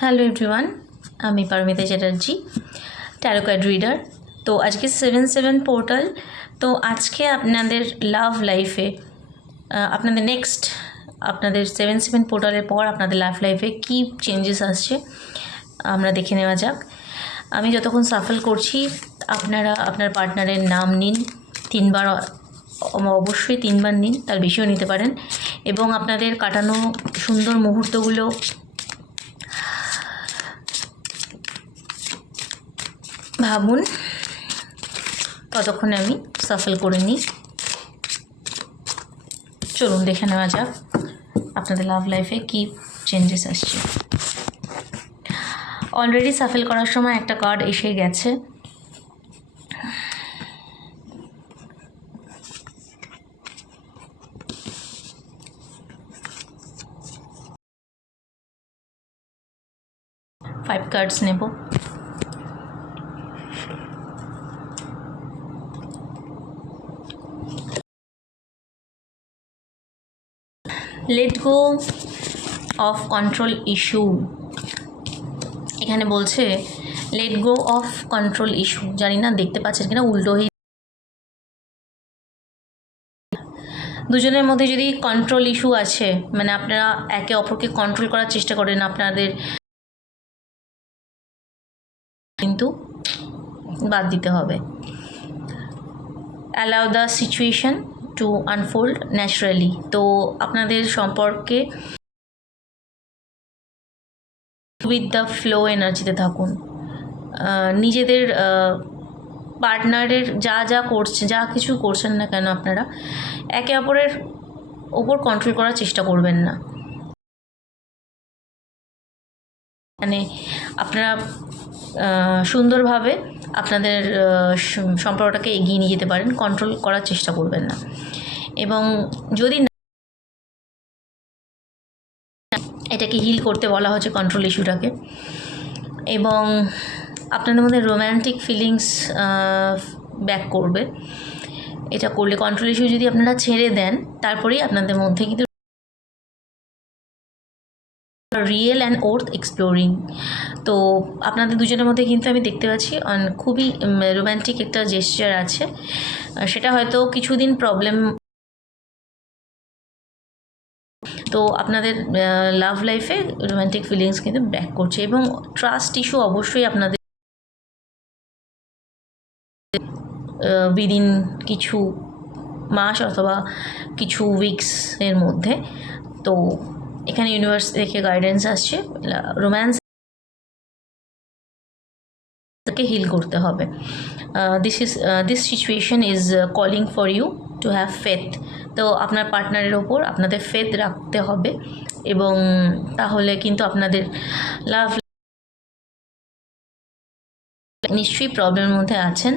Hello everyone, আমি Paromita Chatterjee, tarot card reader. তো আজকে 7/7 পোর্টাল। তো আজকে আপনাদের লাভ লাইফে আপনাদের নেক্সট আপনাদের 7/7 পোর্টালের পর আপনাদের লাভ লাইফে কী চেঞ্জেস আসছে আমরা দেখে নেওয়া যাক। আমি যতক্ষণ সাফল করছি আপনারা আপনার পার্টনারের নাম নিন, 3বার, অবশ্যই 3বার নিন, তার বেশিও নিতে পারেন, এবং আপনাদের কাটানো সুন্দর মুহূর্তগুলো ভাবুন। ততক্ষণে আমি সাফল করে নিই। চলুন দেখে নেওয়া যাক আপনাদের লাভ লাইফে কী চেঞ্জেস আসছে। অলরেডি সাফল করার সময় একটা কার্ড এসে গেছে। ফাইভ কার্ডস নেব। Let go of control issue. এখানে বলছে let go of control issue. জানি না দেখতে পাচ্ছেন কিনা, উল্টো হয়ে দুজনের মধ্যে যদি কন্ট্রোল ইস্যু আছে, মানে আপনারা একে অপরকে কন্ট্রোল করার চেষ্টা করেন, আপনাদের কিন্তু বাদ দিতে হবে। Allow the situation to unfold naturally. তো আপনাদের সম্পর্কে উইথ দ্য ফ্লো এনার্জিতে থাকুন। নিজেদের পার্টনারের যা যা করছে, যা কিছু করছেন না কেন, আপনারা একে অপরের ওপর কন্ট্রোল করার চেষ্টা করবেন না। মানে আপনারা সুন্দরভাবে আপনাদের সম্পর্কটাকে এগিয়ে নিয়ে যেতে পারেন, কন্ট্রোল করার চেষ্টা করবেন না। এবং যদি এটাকে হিল করতে বলা হচ্ছে কন্ট্রোল ইস্যুটাকে, এবং আপনাদের মধ্যে রোম্যান্টিক ফিলিংস ব্যাক করবে। এটা করলে কন্ট্রোল ইস্যু যদি আপনারা ছেড়ে দেন, তারপরেই আপনাদের মধ্যে কিন্তু রিয়েল অ্যান্ড ওর্থ এক্সপ্লোরিং। তো আপনাদের দুজনের মধ্যে কিন্তু আমি দেখতে পাচ্ছি খুবই রোম্যান্টিক একটা জেস্চার আছে। সেটা হয়তো কিছুদিন প্রবলেম, তো আপনাদের লাভ লাইফে রোম্যান্টিক ফিলিংস কিন্তু ব্যাক করছে, এবং ট্রাস্ট ইস্যু অবশ্যই আপনাদের উইদিন কিছু মাস অথবা কিছু উইকসের মধ্যে। তো এখানে ইউনিভার্স থেকে গাইডেন্স আসছে, রোম্যান্স কে হিল করতে হবে। This situation is calling for you to have faith. তো আপনার পার্টনারের ওপর আপনাদের ফেথ রাখতে হবে, এবং তাহলে কিন্তু আপনাদের লাভ, নিশ্চয়ই প্রবলেমের মধ্যে আছেন,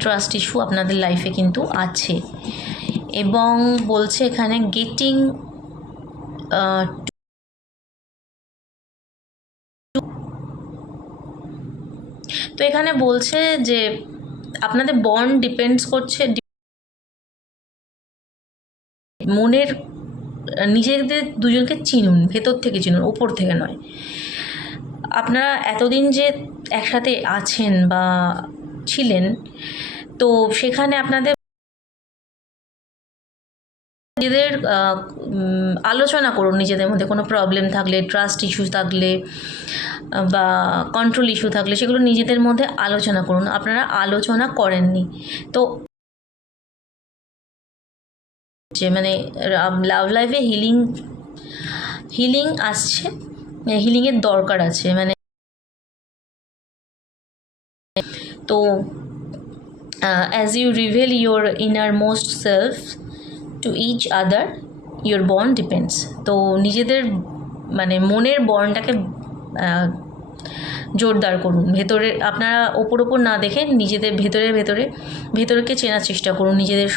ট্রাস্ট ইস্যু আপনাদের লাইফে কিন্তু আছে। এবং বলছে এখানে গেটিং তো এখানে বলছে যে আপনাদের বন্ড ডিপেন্ডস করছে মনের, নিজেদের দুজনকে চিনুন, ভেতর থেকে চিনুন, ওপর থেকে নয়। আপনারা এতদিন যে একসাথে আছেন বা ছিলেন, তো সেখানে আপনাদের নিজেদের আলোচনা করুন। নিজেদের মধ্যে কোনো প্রবলেম থাকলে, ট্রাস্ট ইস্যু থাকলে বা কন্ট্রোল ইস্যু থাকলে, সেগুলো নিজেদের মধ্যে আলোচনা করুন। আপনারা আলোচনা করেননি, তো যে মানে লাভ লাইফে হিলিং আসছে, হিলিংয়ের দরকার আছে। মানে তো as you reveal your inner most self to each other, your bond depends. তো নিজেদের মানে মনের বন্ডটাকে জোরদার করুন। ভেতরে আপনারা ওপর না দেখে নিজেদের ভেতরকে চেনার চেষ্টা করুন। নিজেদের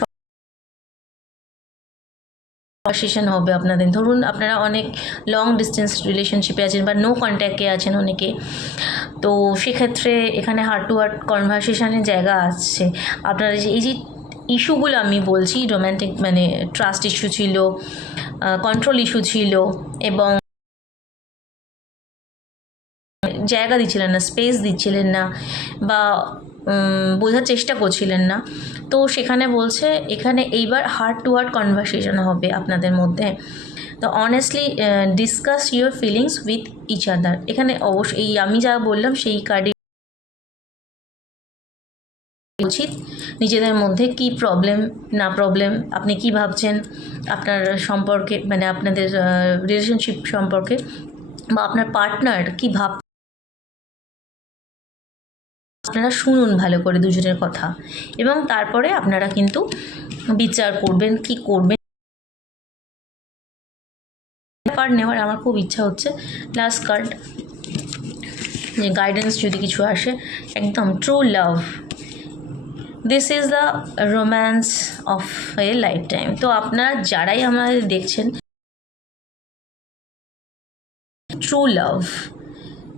কনভারসেশন হবে আপনাদের। ধরুন আপনারা অনেক লং ডিস্টেন্স রিলেশনশিপে আছেন বা নো কন্ট্যাক্টে আছেন অনেকে, তো সেক্ষেত্রে এখানে হার্ট টু হার্ট কনভারসেশনের জায়গা আসছে। আপনারা যে এই যে ইস্যুগুলো আমি বলছি, রোম্যান্টিক মানে ট্রাস্ট ইস্যু ছিল, কন্ট্রোল ইস্যু ছিল, এবং জায়গা দিচ্ছিলেন না, স্পেস দিচ্ছিলেন না, বা বোঝার চেষ্টা করছিলেন না। তো সেখানে বলছে এখানে এইবার হার্ট টু হার্ট কনভারসেশন হবে আপনাদের মধ্যে। তো honestly discuss your feelings with each other. এখানে অবশ্যই এই আমি যা বললাম সেই কার্ডে উচিত নিজেদের মধ্যে কি প্রবলেম না প্রবলেম, আপনি কি ভাবছেন আপনার সম্পর্কে, মানে আপনাদের রিলেশনশিপ সম্পর্কে, বা আপনার পার্টনার কি ভাব, আপনারা শুনুন ভালো করে দুজনের কথা, এবং তারপরে আপনারা কিন্তু বিচার করবেন কি করবেন। কার্ড নেওয়ার আমার খুব ইচ্ছা হচ্ছে, লাস্ট কার্ড যে গাইডেন্স যদি কিছু আসে, একদম true love, this is the romance of A life time. তো আপনারা যারাই আমাদের দেখছেন, ট্রু লাভ,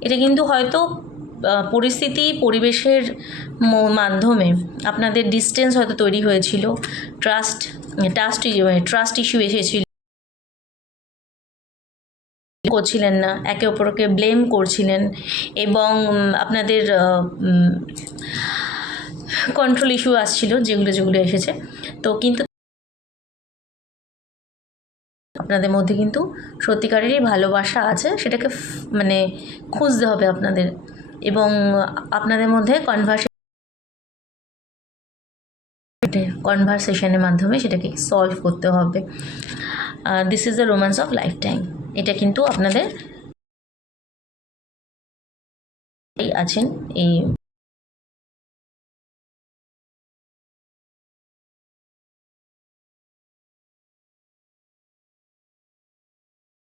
এটা কিন্তু হয়তো পরিস্থিতি পরিবেশের মাধ্যমে আপনাদের ডিস্টেন্স হয়তো তৈরি হয়েছিল, ট্রাস্ট ইস্যু এসেছিল, করছিলেন না, একে অপরকে ব্লেম করছিলেন, এবং আপনাদের কন্ট্রোল ইস্যু আসছিল, যেগুলো এসেছে। তো কিন্তু আপনাদের মধ্যে কিন্তু সত্যিকারেরই ভালোবাসা আছে, সেটাকে মানে খুঁজতে হবে আপনাদের, এবং আপনাদের মধ্যে কনভারসেশনের মাধ্যমে সেটাকে সলভ করতে হবে। This is the romance of life time. এটা কিন্তু আপনাদের আছেন এই